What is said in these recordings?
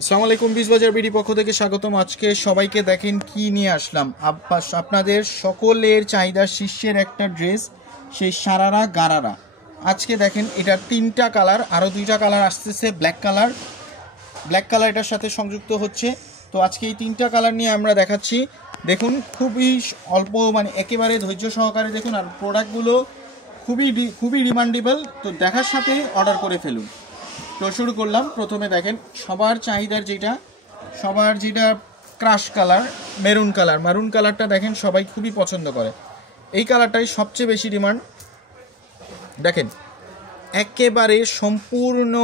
আসসালামু আলাইকুম, বিজবাজার বিডি পক্ষ থেকে স্বাগতম। আজকে সবাইকে দেখেন কি নিয়ে আসলাম। আপনাদের সকলের চাহিদার শীর্ষের একটা ড্রেস, সেই সারারা গারারা। আজকে দেখেন এটার 3টা কালার, আরও 2টা কালার আসতেছে। ব্ল্যাক কালার এটার সাথে সংযুক্ত হচ্ছে। তো আজকে এই 3টা কালার নিয়ে আমরা দেখাচ্ছি। দেখুন খুবই অল্প, মানে একেবারে ধৈর্য সহকারে দেখুন। আর প্রোডাক্টগুলো খুবই ডিমান্ডেবল, তো দেখার সাথে অর্ডার করে ফেলুন। তো শুরু করলাম। প্রথমে দেখেন সবার চাহিদার যেটা ক্রাশ কালার, মারুন কালারটা দেখেন সবাই খুবই পছন্দ করে। এই কালারটাই সবচেয়ে বেশি ডিমান্ড। দেখেন একেবারে সম্পূর্ণ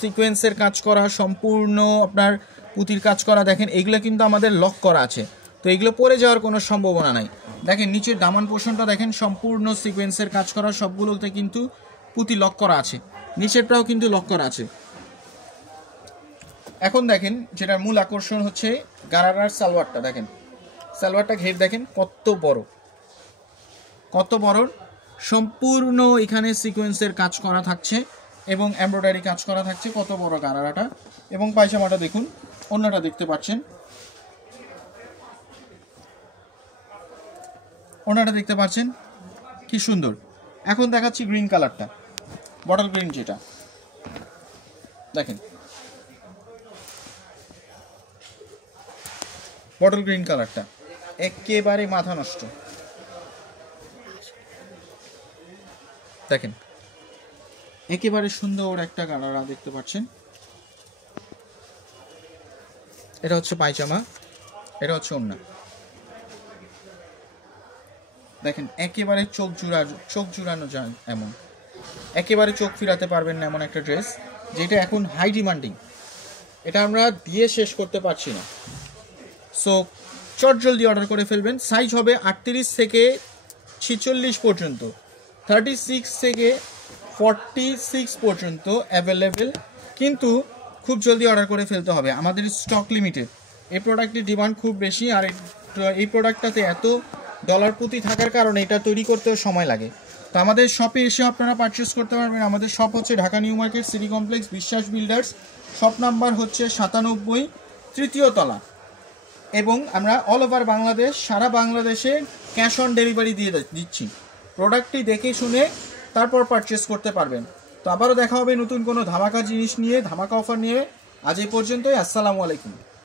সিকোয়েন্সের কাজ করা, সম্পূর্ণ আপনার পুঁতির কাজ করা। দেখেন এইগুলো কিন্তু আমাদের লক করা আছে, তো এগুলো পরে যাওয়ার কোনো সম্ভাবনা নাই। দেখেন নিচের দামান পোর্শনটা দেখেন সম্পূর্ণ সিকোয়েন্সের কাজ করা, সবগুলোতে কিন্তু পুঁতি লক করা আছে, নিচেরটাও কিন্তু লক করা আছে। এখন দেখেন যেটার মূল আকর্ষণ হচ্ছে গারারার সালোয়ারটা। দেখেন সালোয়ারটা ঘের দেখেন কত বড়, সম্পূর্ণ এখানে সিকোয়েন্সের কাজ করা থাকছে এবং এমব্রয়ডারি কাজ করা থাকছে। কত বড় গারারাটা, এবং পায়জামাটা দেখুন, অন্যটা দেখতে পাচ্ছেন, ওনাটা দেখতে পাচ্ছেন কি সুন্দর। এখন দেখাচ্ছি গ্রিন কালারটা, বটল গ্রিন, যেটা দেখেন বটল গ্রিন কালারটা একেবারে মাথা নষ্ট। দেখেন একেবারে সুন্দর একটা কালার দেখতে পাচ্ছেন। এটা হচ্ছে পায়জামা, এটা হচ্ছে ওড়না। দেখেন একেবারে চোখ জুড়ানো যায় এমন, একেবারে চোখ ফিরাতে পারবেন না এমন একটা ড্রেস, যেটা এখন হাই ডিমান্ডিং। এটা আমরা দিয়ে শেষ করতে পারছি না। সো চট জলদি অর্ডার করে ফেলবেন। সাইজ হবে 38 থেকে 46 পর্যন্ত, 36 থেকে 46 পর্যন্ত অ্যাভেলেবেল, কিন্তু খুব জলদি অর্ডার করে ফেলতে হবে, আমাদের স্টক লিমিটেড। এই প্রোডাক্টের ডিমান্ড খুব বেশি, আর এই প্রোডাক্টটাতে এত ডলার প্রতি থাকার কারণে এটা তৈরি করতেও সময় লাগে। তো আমাদের শপে এসে আপনারা পারচেস করতে পারবেন। আমাদের শপ হচ্ছে Dhaka new market, city complex, বিশ্বাস বিল্ডার্স। শপ নাম্বার হচ্ছে 97, 3য় তলা। এবং আমরা অল ওভার বাংলাদেশ, সারা বাংলাদেশে ক্যাশ অন ডেলিভারি দিয়ে দিচ্ছি। প্রোডাক্টটি দেখে শুনে তারপর পারচেস করতে পারবেন। তো আবারও দেখা হবে নতুন কোনো ধামাকা জিনিস নিয়ে, ধামাকা অফার নিয়ে। আজ এই পর্যন্তই। আসসালামু আলাইকুম।